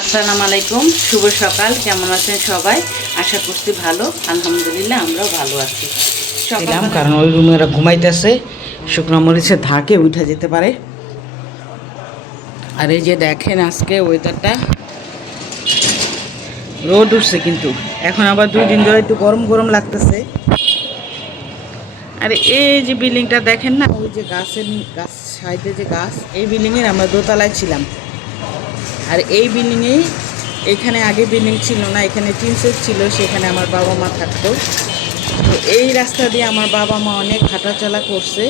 আসসালামু আলাইকুম, শুভ সকাল। কেমন আছেন সবাই? আশা করছি ভালো। আলহামদুলিল্লাহ আমরাও ভালো আছি। সকাল কারণ ওই রুমে ওরা ঘুমাইতেছে, শুকনো মরিচের ধাকে উঠে যেতে পারে। আর এই যে দেখেন আজকে ওয়েদারটা, রোদ উঠছে কিন্তু এখন আবার 2 দিন ধরে একটু গরম গরম লাগতেছে। আর এই যে বিল্ডিংটা দেখেন না, ওই যে গাছ সাইডে যে গাছ, এই বিল্ডিংয়ের আমরা দোতলায় ছিলাম। আর এই বিল্ডিংয়ে, এখানে আগে বিল্ডিং ছিল না, এখানে টিন সেট ছিল, সেখানে আমার বাবা মা থাকতো। তো এই রাস্তা দিয়ে আমার বাবা মা অনেক হাঁটাচলা করছে,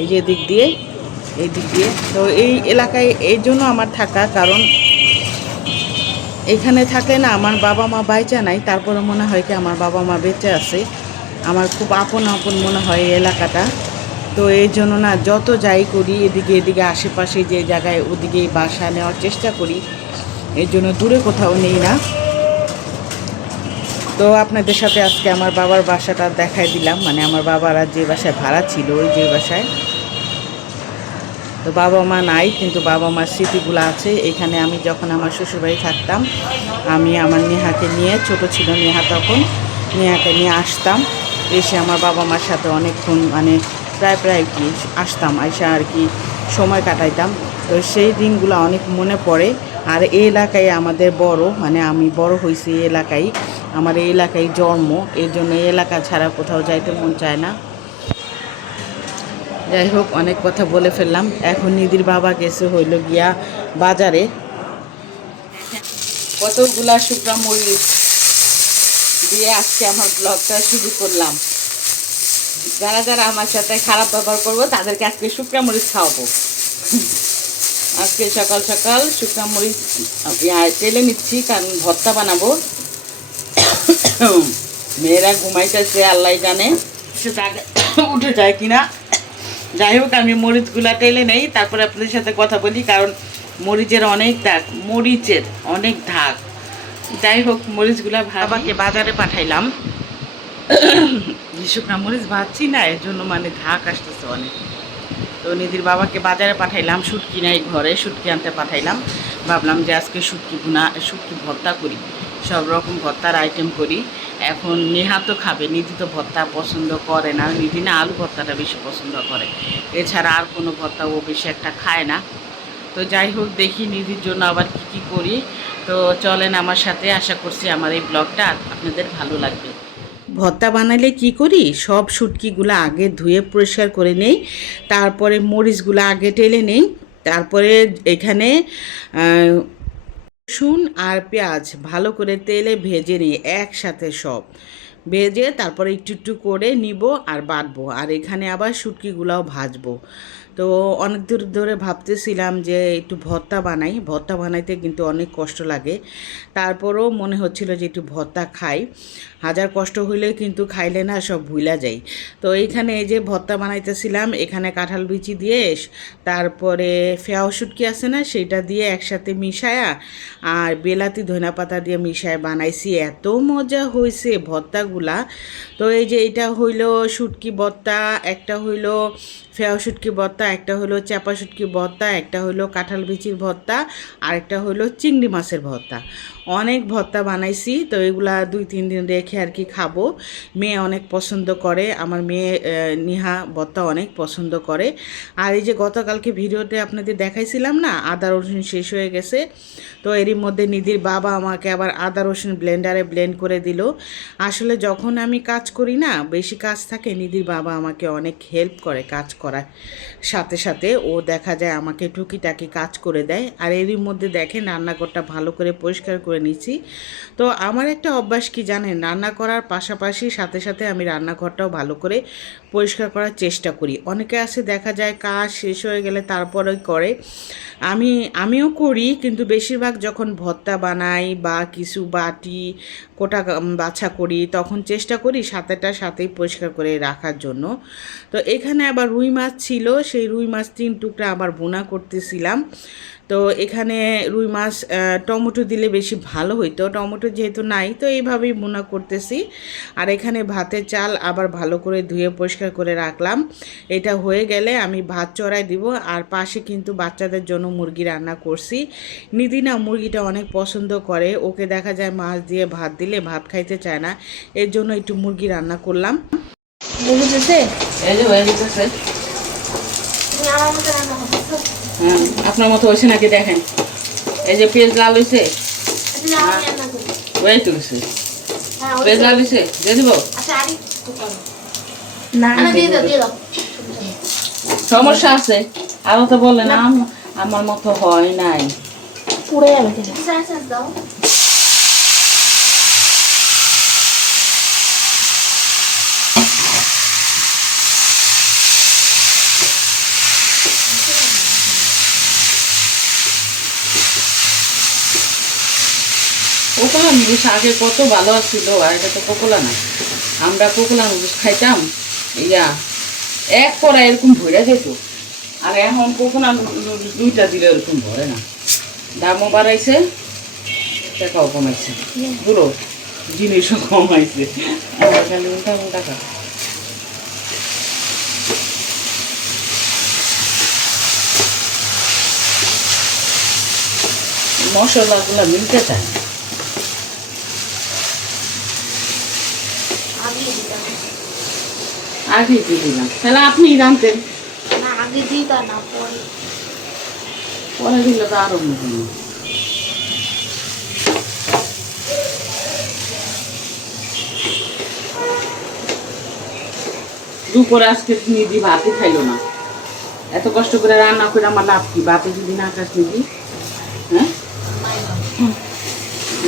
এই যে দিক দিয়ে, এই দিক দিয়ে। তো এই এলাকায় এই জন্য আমার থাকা, কারণ এখানে থাকলে না আমার বাবা মা বাইচা নাই, তারপরে মনে হয় কি আমার বাবা মা বেঁচে আছে। আমার খুব আপন আপন মনে হয় এই এলাকাটা। তো এই জন্য না যত যাই করি এদিকে এদিকে আশেপাশে যে জায়গায় ওদিকেই বাসা নেওয়ার চেষ্টা করি, এই জন্য দূরে কোথাও নেই না। তো আপনাদের সাথে আজকে আমার বাবার বাসাটা দেখাই দিলাম, মানে আমার বাবারা যে বাসায় ভাড়া ছিল ওই যে বাসায়। তো বাবা মা নাই, কিন্তু বাবা মার স্মৃতিগুলো আছে এখানে। আমি যখন আমার শ্বশুরবাড়ি থাকতাম, আমি আমার নেহাকে নিয়ে, ছোট ছিল নেহা তখন, নেহাকে নিয়ে আসতাম। এসে আমার বাবা মার সাথে অনেকক্ষণ, মানে প্রায় কি আসতাম, আইসা আর কি সময় কাটাইতাম। তো সেই দিনগুলো অনেক মনে পড়ে। আর এই এলাকায় আমাদের বড়, মানে আমি বড় হয়েছি এই এলাকায়, আমার এই এলাকায় জন্ম, এর জন্য এই এলাকা ছাড়া কোথাও যাইতে মন চায় না। যাই হোক, অনেক কথা বলে ফেললাম। এখন নিধির বাবা গেছে হইল গিয়া বাজারে, কতগুলা শুকনা মরিচ দিয়ে আজকে আমার ব্লগটা শুরু করলাম। যারা যারা আমার সাথে খারাপ ব্যবহার করবো তাদেরকে আজকে শুকনা মরিচ খাওয়াবো। আজকে সকাল সকাল শুকনা মরিচ তেলে নিচ্ছি, কারণ ভর্তা বানাবো। মেয়েরা ঘুমাইতেছে, আল্লাহ জানে সে উঠে যায় কিনা। যাই হোক, আমি মরিচগুলা টেলে নেই, তারপরে আপনাদের সাথে কথা বলি, কারণ মরিচের অনেক দাগ, মরিচের অনেক ধাক। যাই হোক, মরিচগুলা বাবাকে বাজারে পাঠাইলাম। শুকনা মরিচ ভাজছি না, এর জন্য মানে ধাক আসতেছে অনেক। তো নিধির বাবাকে বাজারে পাঠাইলাম, শুটকি নাই ঘরে, শুটকি আনতে পাঠাইলাম। ভাবলাম যে আজকে শুটকি ভর্তা করি, সব রকম ভর্তার আইটেম করি। এখন নেহা তো খাবে, নিধি তো ভর্তা পছন্দ করে না, নিধি না আলু ভর্তাটা বেশি পছন্দ করে, এছাড়া আর কোনো ভর্তা ও বেশি একটা খায় না। তো যাই হোক, দেখি নিধির জন্য আবার কী করি। তো চলেন আমার সাথে, আশা করছি আমার এই ব্লগটা আপনাদের ভালো লাগবে। ভর্তা বানালে কি করি, সব শুটকিগুলো আগে ধুয়ে পরিষ্কার করে নেই, তারপরে মরিচগুলো আগে টেলে নেই, তারপরে এখানে রসুন আর পেঁয়াজ ভালো করে তেলে ভেজে নিই একসাথে, সব ভেজে তারপরে একটু একটু করে নিব আর বাটবো। আর এখানে আবার শুটকিগুলাও ভাজবো। তো অনেক দূর ধরে ভাবতেছিলাম যে একটু ভর্তা বানাই, ভর্তা বানাইতে কিন্তু অনেক কষ্ট লাগে। তারপরেও মনে হচ্ছিল যে একটু ভর্তা খাই, হাজার কষ্ট হইলে কিন্তু খাইলে না সব ভুলা যাই। তো এইখানে এই যে ভর্তা বানাইতেছিলাম, এখানে কাঁঠাল বিচি দিয়ে, তারপরে ফেয়াও শুটকি আছে না, সেটা দিয়ে একসাথে মিশায়া আর বেলাতি ধনিয়া পাতা দিয়ে মিশায় বানাইছি, এত মজা হয়েছে ভর্তাগুলা। তো এই যে এটা হইলো শুটকি ভর্তা, একটা হইলো ফেয়াও শুটকি ভর্তা, একটা হলো চাপা শুটকি ভর্তা, একটা হলো কাঁঠাল বিচির ভর্তা, আর একটা হলো চিংড়ি মাছের ভর্তা। অনেক ভর্তা বানাইছি। তো এগুলা 2-3 দিন রেখে আর কি খাবো। মেয়ে অনেক পছন্দ করে, আমার মেয়ে নিহা ভর্তা অনেক পছন্দ করে। আর এই যে গতকালকে ভিডিওতে আপনাদের দেখাইছিলাম না, আদা রসুন শেষ হয়ে গেছে, তো এরই মধ্যে নিধির বাবা আমাকে আবার আদা রসুন ব্লেন্ডারে ব্লেন্ড করে দিল। আসলে যখন আমি কাজ করি না, বেশি কাজ থাকে, নিধির বাবা আমাকে অনেক হেল্প করে কাজ করার সাথে সাথে, ও দেখা যায় আমাকে টুকিটাকি কাজ করে দেয়। আর এরই মধ্যে দেখেন রান্নাঘরটা ভালো করে পরিষ্কার করে নিচ্ছি। তো আমার একটা অভ্যাস কি জানেন, রান্না করার পাশাপাশি সাথে সাথে আমি রান্নাঘরটাও ভালো করে পরিষ্কার করার চেষ্টা করি। অনেকে আছে দেখা যায় কাজ শেষ হয়ে গেলে তারপরে করে, আমিও করি, কিন্তু বেশিরভাগ যখন ভর্তা বানাই বা কিছু বাটি কোটা বাছা করি, তখন চেষ্টা করি সাথেই পরিষ্কার করে রাখার জন্য। তো এখানে আবার রুই মাছ ছিল, সেই রুই মাছ 3 টুকরা আবার বোনা করতেছিলাম। তো তো এখানে রুই মাছ টমেটো দিলে বেশি ভালো হইতো, টমেটো যেহেতু নাই তো এইভাবেই ভুনা করতেছি। আর এখানে ভাতের চাল আবার ভালো করে ধুয়ে পরিষ্কার করে রাখলাম। এটা হয়ে গেলে আমি ভাত চড়াই দিব। আর পাশে কিন্তু বাচ্চাদের জন্য মুরগি রান্না করছি। নিধি না মুরগিটা অনেক পছন্দ করে, ওকে দেখা যায় মাছ দিয়ে ভাত দিলে ভাত খাইতে চায় না, এর জন্য একটু মুরগি রান্না করলাম। আপনার মতো হয়েছে নাকি দেখেন, এই যে পেঁয়াজ লাল হয়েছে, পেঁয়াজ লাল হয়েছে দিয়ে দিব। সমস্যা আছে আরো তো বলে না, আমার মতো হয় নাই। কোকোলা নুডলস আগে কত ভালো ছিল, আর এটা তো কোকোলা না। আমরা কোকোলা নুডলস খাইতাম, ইয়া এক পরা এরকম ভরে যেত। আর এখন কোকোলা নুডলস দুইটা দিলে এরকম ভরে না। দামও বাড়াইছে, টাকাও কমাইছে, পুরো জিনিসও কমাইছে। খালি উল্টা উল্টা খাবে। মশলাগুলো মিলতে চায়। আগে দিয়ে দিলাম, তাহলে আপনি জানতেন। পরে দিলে তো আরো মতন। দুপুরে আজকে নিধি ভাতই খাইলো না। এত কষ্ট করে রান্না করে আমার লাভ কি? ভাতে যদি না খাস নিধি, হ্যাঁ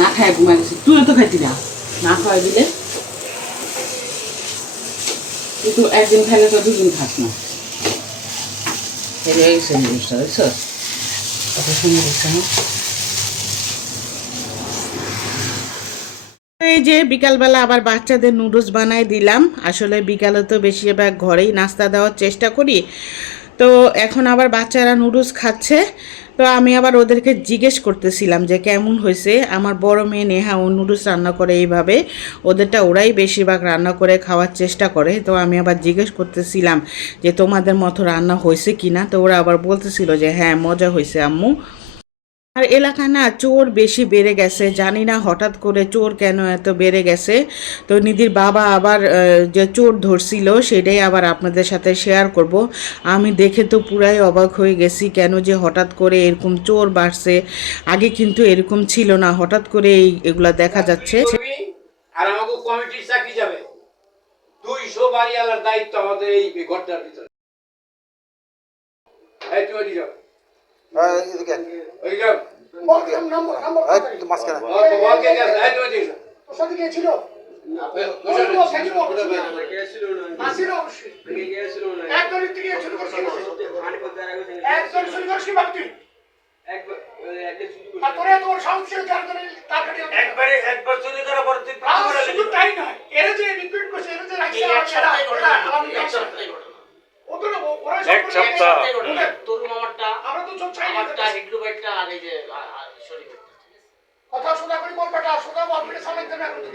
না খায় ঘুমাই গেছে। তুইও তো খাইতি না খাওয়াই দিলে। কিন্তু একদিন খাইলে তো দুদিন খাস না। এই জিনিসটা দেখছ কত সুন্দর হচ্ছে। এই যে বিকালবেলা আবার বাচ্চাদের নুডলস বানাই দিলাম। আসলে বিকালে তো বেশিরভাগ ঘরেই নাস্তা দেওয়ার চেষ্টা করি, তো এখন আবার বাচ্চারা নুডলস খাচ্ছে। তো আমি আবার ওদেরকে জিজ্ঞেস করতেছিলাম যে কেমন হয়েছে। আমার বড় মেয়ে নেহা ও নুডলস রান্না করে এইভাবে, ওদেরটা ওরাই বেশিরভাগ রান্না করে খাওয়ার চেষ্টা করে। তো আমি আবার জিজ্ঞেস করতেছিলাম যে তোমাদের মতো রান্না হয়েছে কি না। তো ওরা আবার বলতেছিল যে হ্যাঁ মজা হয়েছে আম্মু। আর এলাকায় না চোর বেশি বেড়ে গেছে, জানি না হঠাৎ করে চোর কেন এত বেড়ে গেছে। তো নিধির বাবা আবার যে চোর ধরছিল সেটাই আবার আপনাদের সাথে শেয়ার করব। আমি দেখে তো পুরাই অবাক হয়ে গেছি, কেন যে হঠাৎ করে এরকম চোর বাড়ছে। আগে কিন্তু এরকম ছিল না, হঠাৎ করে এগুলা দেখা যাচ্ছে। আর আমাকে কমিটির চাকরি যাবে 200 বাড়িওয়ালার দায়িত্ব আমাদের এই ঘরটার ভিতরে। এই তুই যাও, এদিকে ওই যাও মাঝখানে তোমাকে গেছে। এই তুই যাও, তোর সাথে কে ছিল? এক সপ্তাহ কথা সোজা করে বল বেটা, সোজা বল বেটা, সামনে দেবে এখন তুই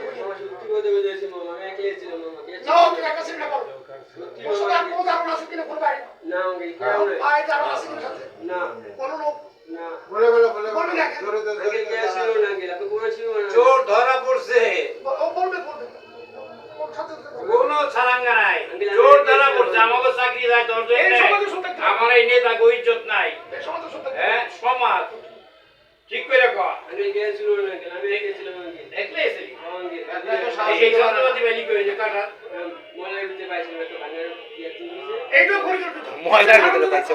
আমি একলাই ছিলাম, আমাকে না তুই একা ছিলি না বল সত্যি সোজা কোন ধারণা আছে কিনা বল ভাই না আমাকে কেউ না ভাই ধারণা আছে কিনা সাথে না কোন লোক না বলে না জোরে জোরে কে ছিল না গেল আপনি কোন ছিল না চোর ধরা পড়ছে ও বলবে কোন সাথে কোন ছাড়াঙ্গা নাই, চোর ধরা পড়ছে। আমাকে চাকরি যায় দরজা আমার এই নেতা কো ইজ্জত নাই, হ্যাঁ সমাজ ঠিক করে কর। আমি গেছিল না কেন, আমি গেছিলাম আগে একলাই ছিলি এই যন্ত্রপাতি বেলি করে যে কাটা ময়লার ভিতরে পাইছিল, একটা ভাঙার ইয়া তুলিছে এইটা পরিকল্পিত ময়লার ভিতরে পাইছে।